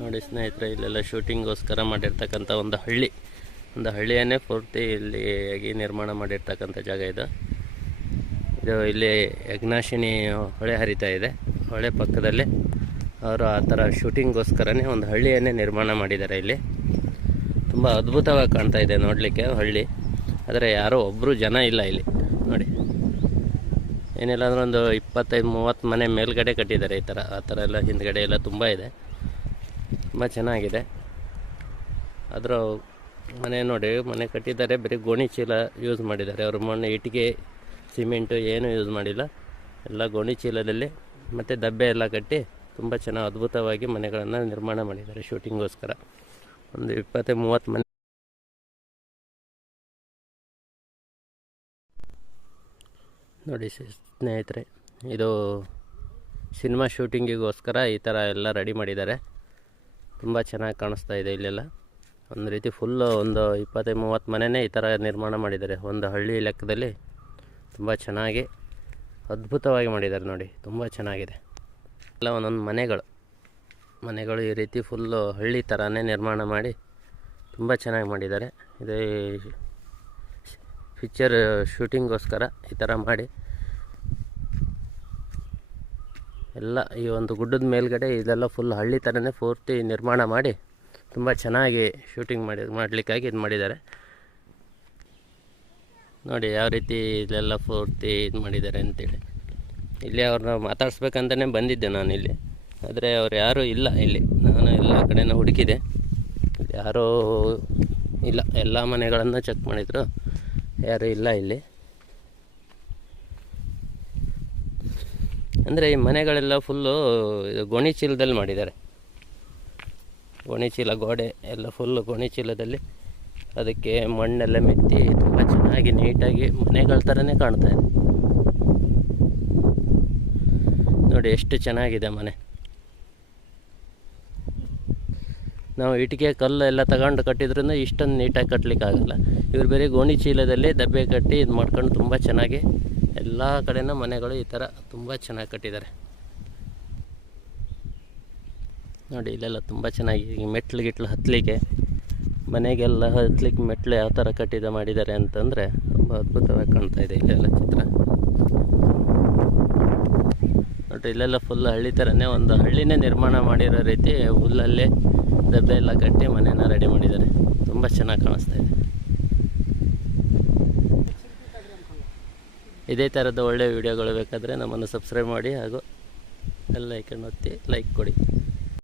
ನೋಡಿ ಸ್ನೇಹಿತರೆ, ಇಲ್ಲೆಲ್ಲ ಶೂಟಿಂಗ್ಗೋಸ್ಕರ ಮಾಡಿರ್ತಕ್ಕಂಥ ಒಂದು ಹಳ್ಳಿಯನ್ನೇ ಪೂರ್ತಿ ಇಲ್ಲಿ ಆಗಿ ನಿರ್ಮಾಣ ಮಾಡಿರ್ತಕ್ಕಂಥ ಜಾಗ ಇದು. ಇಲ್ಲಿ ಯಜ್ಞಾಶಿನಿ ಹೊಳೆ ಹರಿತಾ ಇದೆ. ಹೊಳೆ ಪಕ್ಕದಲ್ಲಿ ಅವರು ಆ ಥರ ಶೂಟಿಂಗ್ಗೋಸ್ಕರನೇ ಒಂದು ಹಳ್ಳಿಯನ್ನೇ ನಿರ್ಮಾಣ ಮಾಡಿದ್ದಾರೆ. ಇಲ್ಲಿ ತುಂಬ ಅದ್ಭುತವಾಗಿ ಕಾಣ್ತಾ ಇದೆ ನೋಡಲಿಕ್ಕೆ ಹಳ್ಳಿ. ಆದರೆ ಯಾರೋ ಒಬ್ಬರು ಜನ ಇಲ್ಲ ಇಲ್ಲಿ ನೋಡಿ. ಏನಿಲ್ಲ ಅಂದ್ರೆ ಒಂದು 25-30 ಮನೆ ಮೇಲ್ಗಡೆ ಕಟ್ಟಿದ್ದಾರೆ. ಆ ಥರ ಎಲ್ಲ ಹಿಂದ್ಗಡೆ ಎಲ್ಲ ತುಂಬ ಇದೆ, ತುಂಬ ಚೆನ್ನಾಗಿದೆ. ಅದರ ಮನೆ ನೋಡಿ, ಮನೆ ಕಟ್ಟಿದ್ದಾರೆ, ಬರೀ ಗೋಣಿ ಚೀಲ ಯೂಸ್ ಮಾಡಿದ್ದಾರೆ ಅವರು. ಮಣ್ಣು, ಇಟ್ಟಿಗೆ, ಸಿಮೆಂಟು ಏನೂ ಯೂಸ್ ಮಾಡಿಲ್ಲ. ಎಲ್ಲ ಗೋಣಿ ಚೀಲದಲ್ಲಿ ಮತ್ತು ದಬ್ಬೆ ಎಲ್ಲ ಕಟ್ಟಿ ತುಂಬ ಚೆನ್ನಾಗಿ ಅದ್ಭುತವಾಗಿ ಮನೆಗಳನ್ನು ನಿರ್ಮಾಣ ಮಾಡಿದ್ದಾರೆ ಶೂಟಿಂಗ್ಗೋಸ್ಕರ. ಒಂದು 20-30 ಮನೆ ನೋಡಿ ಸ್ನೇಹಿತರೆ. ಇದು ಸಿನಿಮಾ ಶೂಟಿಂಗಿಗೋಸ್ಕರ ಈ ಥರ ಎಲ್ಲ ರೆಡಿ ಮಾಡಿದ್ದಾರೆ. ತುಂಬ ಚೆನ್ನಾಗಿ ಕಾಣಿಸ್ತಾ ಇದೆ. ಇಲ್ಲೆಲ್ಲ ಒಂದು ರೀತಿ ಫುಲ್ಲು ಒಂದು 20-30 ಮನೆಯೇ ಈ ಥರ ನಿರ್ಮಾಣ ಮಾಡಿದ್ದಾರೆ. ಒಂದು ಹಳ್ಳಿ ಲೆಕ್ಕದಲ್ಲಿ ತುಂಬ ಚೆನ್ನಾಗಿ ಅದ್ಭುತವಾಗಿ ಮಾಡಿದ್ದಾರೆ ನೋಡಿ. ತುಂಬ ಚೆನ್ನಾಗಿದೆ. ಎಲ್ಲ ಒಂದೊಂದು ಮನೆಗಳು ಈ ರೀತಿ ಫುಲ್ಲು ಹಳ್ಳಿ ಥರನೇ ನಿರ್ಮಾಣ ಮಾಡಿ ತುಂಬ ಚೆನ್ನಾಗಿ ಮಾಡಿದ್ದಾರೆ. ಇದು ಪಿಕ್ಚರ್ ಶೂಟಿಂಗ್ಗೋಸ್ಕರ ಈ ಥರ ಮಾಡಿ ಎಲ್ಲ ಈ ಒಂದು ಗುಡ್ಡದ ಮೇಲ್ಗಡೆ ಇದೆಲ್ಲ ಫುಲ್ ಹಳ್ಳಿ ಥರನೇ ಪೂರ್ತಿ ನಿರ್ಮಾಣ ಮಾಡಿ ತುಂಬ ಚೆನ್ನಾಗಿ ಶೂಟಿಂಗ್ ಮಾಡಲಿಕ್ಕಾಗಿ ಇದು ಮಾಡಿದ್ದಾರೆ ನೋಡಿ. ಯಾವ ರೀತಿ ಇದೆಲ್ಲ ಪೂರ್ತಿ ಇದು ಮಾಡಿದ್ದಾರೆ ಅಂತೇಳಿ ಇಲ್ಲಿ ಅವ್ರನ್ನ ಮಾತಾಡಿಸ್ಬೇಕಂತಲೇ ಬಂದಿದ್ದೆ ನಾನು ಇಲ್ಲಿ. ಆದರೆ ಅವ್ರು ಯಾರೂ ಇಲ್ಲ ಇಲ್ಲಿ. ನಾನು ಎಲ್ಲ ಕಡೆನೂ ಹುಡುಕಿದೆ, ಯಾರೂ ಇಲ್ಲ. ಎಲ್ಲ ಮನೆಗಳನ್ನು ಚೆಕ್ ಮಾಡಿದರು, ಯಾರೂ ಇಲ್ಲ ಇಲ್ಲಿ. ಅಂದರೆ ಈ ಮನೆಗಳೆಲ್ಲ ಫುಲ್ಲು ಗೋಣಿ ಚೀಲದಲ್ಲಿ ಮಾಡಿದ್ದಾರೆ. ಗೋಣಿ ಚೀಲ, ಗೋಡೆ ಎಲ್ಲ ಫುಲ್ಲು ಗೋಣಿ ಚೀಲದಲ್ಲಿ ಅದಕ್ಕೆ ಮಣ್ಣೆಲ್ಲ ಮೆತ್ತಿ ತುಂಬ ಚೆನ್ನಾಗಿ ನೀಟಾಗಿ ಮನೆಗಳ ಥರನೇ ಕಾಣ್ತಾ ಇದೆ ನೋಡಿ. ಎಷ್ಟು ಚೆನ್ನಾಗಿದೆ ಮನೆ. ನಾವು ಇಟ್ಟಿಗೆ ಕಲ್ಲು ಎಲ್ಲ ತಗೊಂಡು ಕಟ್ಟಿದ್ರಿಂದ ಇಷ್ಟೊಂದು ನೀಟಾಗಿ ಕಟ್ಟಲಿಕ್ಕಾಗಲ್ಲ. ಇವರು ಬೇರೆ ಗೋಣಿ ಚೀಲದಲ್ಲಿ ದಬ್ಬೆ ಕಟ್ಟಿ ಇದು ಮಾಡ್ಕೊಂಡು ತುಂಬ ಚೆನ್ನಾಗಿ ಎಲ್ಲ ಕಡೆನೂ ಮನೆಗಳು ಈ ಥರ ತುಂಬ ಚೆನ್ನಾಗಿ ಕಟ್ಟಿದ್ದಾರೆ ನೋಡಿ. ಇಲ್ಲೆಲ್ಲ ತುಂಬ ಚೆನ್ನಾಗಿ ಮೆಟ್ಲು ಹತ್ತಲಿಕ್ಕೆ, ಮನೆಗೆಲ್ಲ ಹತ್ತಲಿಕ್ಕೆ ಮೆಟ್ಲು ಯಾವ ಥರ ಮಾಡಿದ್ದಾರೆ ಅಂತಂದರೆ ತುಂಬ ಅದ್ಭುತವಾಗಿ ಕಾಣ್ತಾ ಇದೆ ಇಲ್ಲೆಲ್ಲ ಚಿತ್ರ ನೋಡಿ. ಇಲ್ಲೆಲ್ಲ ಫುಲ್ ಹಳ್ಳಿ ಥರನೇ ಒಂದು ಹಳ್ಳಿನೇ ನಿರ್ಮಾಣ ಮಾಡಿರೋ ರೀತಿ ಹುಲ್ಲಲ್ಲೇ ದಬ್ಬೆ ಎಲ್ಲ ಕಟ್ಟಿ ಮನೆಯನ್ನು ರೆಡಿ ಮಾಡಿದ್ದಾರೆ. ತುಂಬ ಚೆನ್ನಾಗಿ ಕಾಣಿಸ್ತಾ ಇದೆ. ಇದೇ ಥರದ ಒಳ್ಳೆಯ ವೀಡಿಯೋಗಳು ಬೇಕಾದರೆ ನಮ್ಮನ್ನು ಸಬ್ಸ್ಕ್ರೈಬ್ ಮಾಡಿ ಹಾಗೂ ಬೆಲ್ ಐಕಾನ್ ಒತ್ತಿ ಲೈಕ್ ಕೊಡಿ.